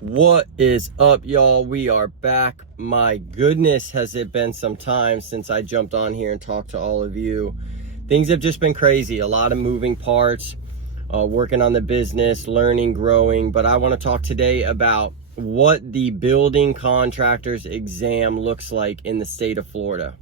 What is up, y'all? We are back. My goodness, has it been some time since I jumped on here and talked to all of you. Things have just been crazy. A lot of moving parts, working on the business, learning, growing. But I want to talk today about what the building contractors exam looks like in the state of Florida.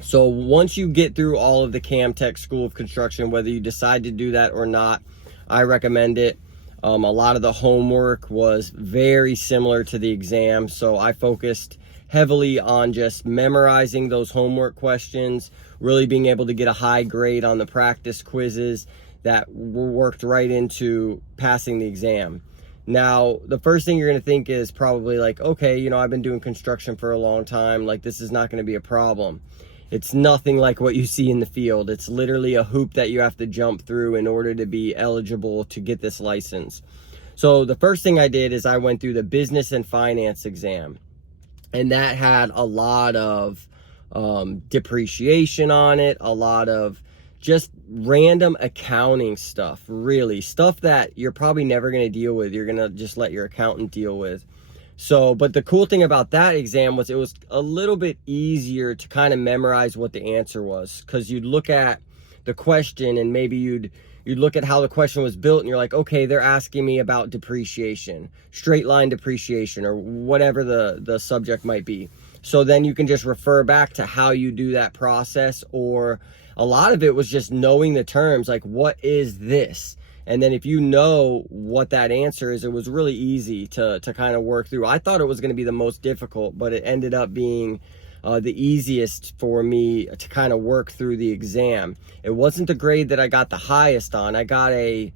So once you get through all of the CamTech School of Construction, whether you decide to do that or not, I recommend it. A lot of the homework was very similar to the exam, so I focused heavily on just memorizing those homework questions, really being able to get a high grade on the practice quizzes that worked right into passing the exam. Now, the first thing you're going to think is probably like, okay, I've been doing construction for a long time, like this is not going to be a problem. It's nothing like what you see in the field. It's literally a hoop that you have to jump through in order to be eligible to get this license. So the first thing I did is I went through the business and finance exam. And that had a lot of depreciation on it, a lot of just random accounting stuff, really. Stuff that you're probably never going to deal with. You're going to just let your accountant deal with. So, but the cool thing about that exam was it was a little bit easier to kind of memorize what the answer was, because you'd look at the question and maybe you'd look at how the question was built and you're like, okay, they're asking me about depreciation, straight line depreciation, or whatever the subject might be. So then you can just refer back to how you do that process, or a lot of it was just knowing the terms, like what is this? And then if you know what that answer is, it was really easy to kind of work through. I thought it was going to be the most difficult, but it ended up being the easiest for me to kind of work through the exam. It wasn't the grade that I got the highest on. I got a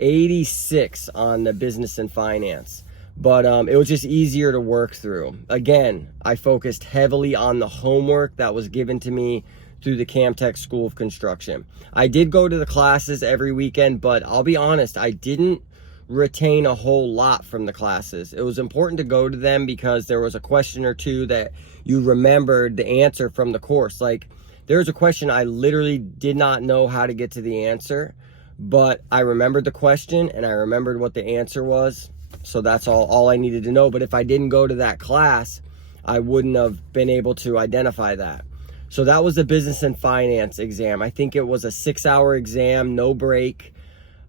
86 on the business and finance, but it was just easier to work through. Again, I focused heavily on the homework that was given to me through the CamTech School of Construction. I did go to the classes every weekend, but I'll be honest, I didn't retain a whole lot from the classes. It was important to go to them because there was a question or two that you remembered the answer from the course. Like, there was a question I literally did not know how to get to the answer, but I remembered the question and I remembered what the answer was. So that's all I needed to know. But if I didn't go to that class, I wouldn't have been able to identify that. So that was the business and finance exam. I think it was a 6-hour exam, no break.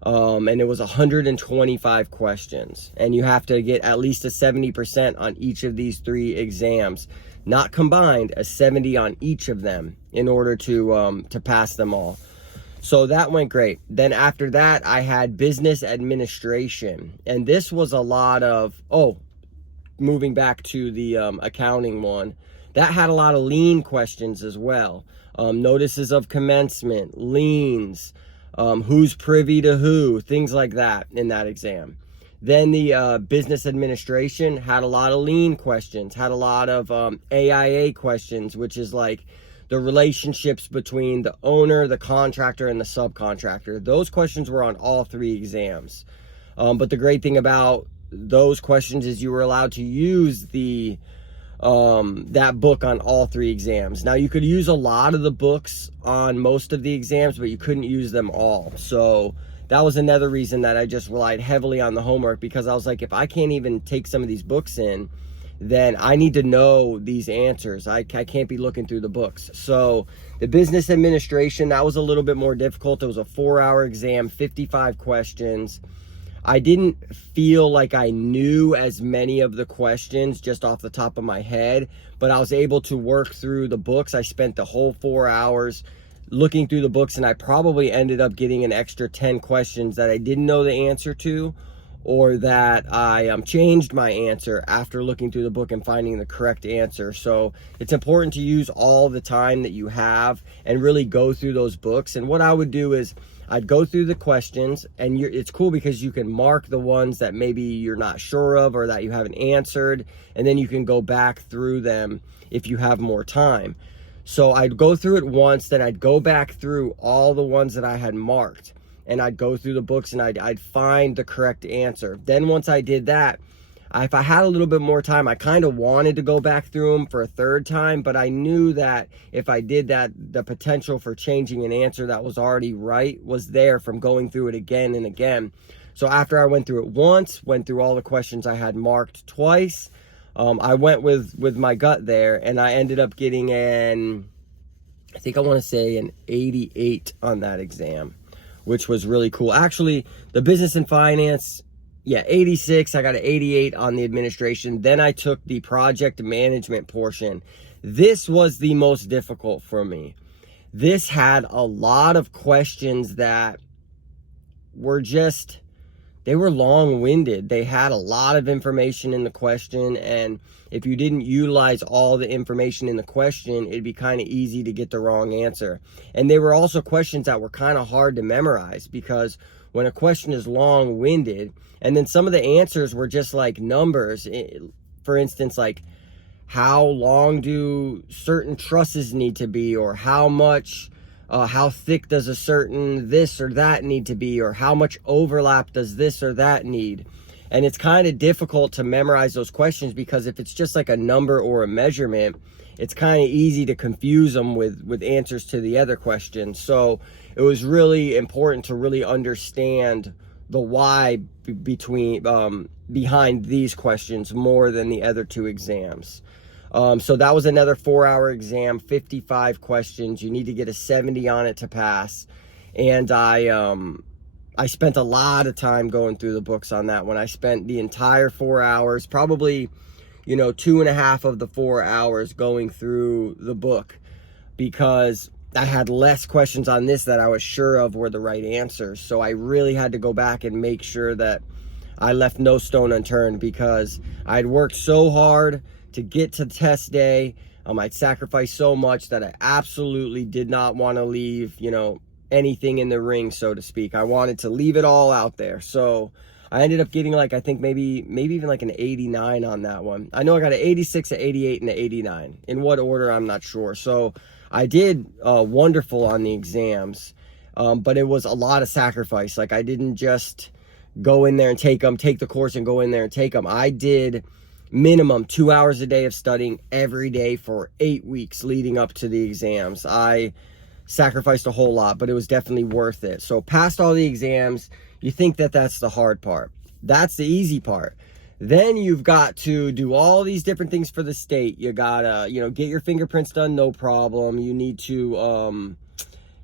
And it was 125 questions. And you have to get at least a 70% on each of these 3 exams. Not combined, a 70 on each of them in order to pass them all. So that went great. Then after that, I had business administration. And this was a lot of, moving back to the accounting one, that had a lot of lien questions as well. Notices of commencement, liens, who's privy to who, things like that in that exam. Then the business administration had a lot of lien questions, had a lot of AIA questions, which is like the relationships between the owner, the contractor, and the subcontractor. Those questions were on all 3 exams. But the great thing about those questions is you were allowed to use that book on all 3 exams. Now, you could use a lot of the books on most of the exams, but you couldn't use them all. So that was another reason that I just relied heavily on the homework, because I was like, if I can't even take some of these books in, then I need to know these answers. I can't be looking through the books. So the business administration, that was a little bit more difficult. It was a 4-hour exam, 55 questions. I didn't feel like I knew as many of the questions just off the top of my head, but I was able to work through the books. I spent the whole 4 hours looking through the books, and I probably ended up getting an extra 10 questions that I didn't know the answer to, or that I changed my answer after looking through the book and finding the correct answer. So it's important to use all the time that you have and really go through those books. And what I would do is I'd go through the questions, and it's cool because you can mark the ones that maybe you're not sure of or that you haven't answered, and then you can go back through them if you have more time. So I'd go through it once, then I'd go back through all the ones that I had marked, and I'd go through the books and I'd find the correct answer. Then once I did that, if I had a little bit more time, I kind of wanted to go back through them for a 3rd time, but I knew that if I did that, the potential for changing an answer that was already right was there from going through it again and again. So after I went through it once, went through all the questions I had marked twice, I went with my gut there, and I ended up getting I think I want to say an 88 on that exam, which was really cool. Actually, the business and finance, yeah, 86. I got an 88 on the administration. Then I took the project management portion. This was the most difficult for me. This had a lot of questions that were they were long-winded. They had a lot of information in the question, and if you didn't utilize all the information in the question, it'd be kind of easy to get the wrong answer. And they were also questions that were kind of hard to memorize, because when a question is long-winded, and then some of the answers were just like numbers. For instance, like, how long do certain trusses need to be, or how thick does a certain this or that need to be, or how much overlap does this or that need? And it's kind of difficult to memorize those questions, because if it's just like a number or a measurement, it's kind of easy to confuse them with answers to the other questions. So it was really important to really understand the why behind these questions more than the other two exams. So that was another 4-hour exam, 55 questions. You need to get a 70 on it to pass. And I spent a lot of time going through the books on that one. I spent the entire 4 hours, probably, 2.5 of the 4 hours going through the book, because I had less questions on this that I was sure of were the right answers. So I really had to go back and make sure that I left no stone unturned, because I'd worked so hard to get to test day. I'd sacrificed so much that I absolutely did not want to leave, anything in the ring, so to speak. I wanted to leave it all out there. So I ended up getting I think maybe even like an 89 on that one. I know I got an 86, an 88, and an 89. In what order, I'm not sure. So I did wonderful on the exams, but it was a lot of sacrifice. Like, I didn't just go in there and take the course and go in there and take them. I did minimum 2 hours a day of studying every day for 8 weeks leading up to the exams. I sacrificed a whole lot, but it was definitely worth it. So passed all the exams. You think that that's the hard part. That's the easy part. Then you've got to do all these different things for the state. You gotta, get your fingerprints done, no problem. You need to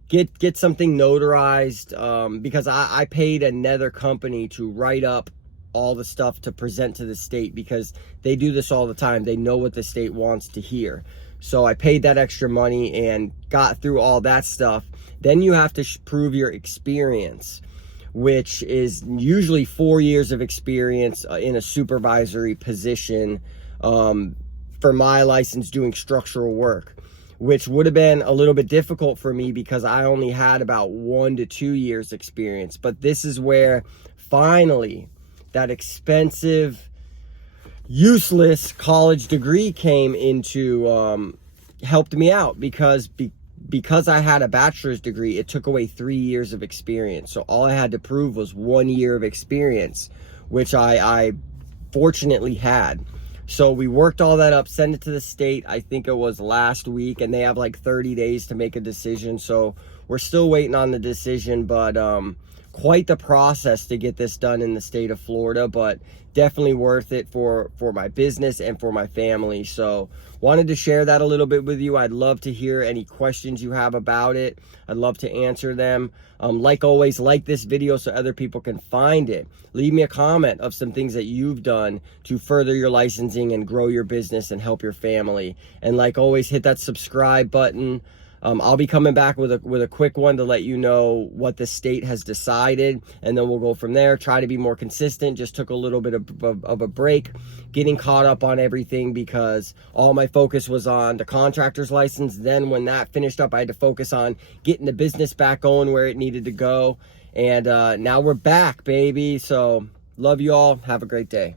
get something notarized, because I paid another company to write up all the stuff to present to the state, because they do this all the time. They know what the state wants to hear. So I paid that extra money and got through all that stuff. Then you have to prove your experience, which is usually 4 years of experience in a supervisory position, for my license doing structural work, which would have been a little bit difficult for me because I only had about 1 to 2 years experience. But this is where finally that expensive, useless college degree came into, helped me out, because I had a bachelor's degree, it took away 3 years of experience. So all I had to prove was 1 year of experience, which I fortunately had. So we worked all that up, sent it to the state. I think it was last week, and they have like 30 days to make a decision. So we're still waiting on the decision, but quite the process to get this done in the state of Florida, but definitely worth it for my business and for my family. So wanted to share that a little bit with you. I'd love to hear any questions you have about it. I'd love to answer them. Like always, like this video so other people can find it. Leave me a comment of some things that you've done to further your licensing and grow your business and help your family. And like always, hit that subscribe button. I'll be coming back with a quick one to let you know what the state has decided, and then we'll go from there. Try to be more consistent. Just took a little bit of a break, getting caught up on everything, because all my focus was on the contractor's license. Then when that finished up, I had to focus on getting the business back going where it needed to go. And now we're back, baby. So love you all. Have a great day.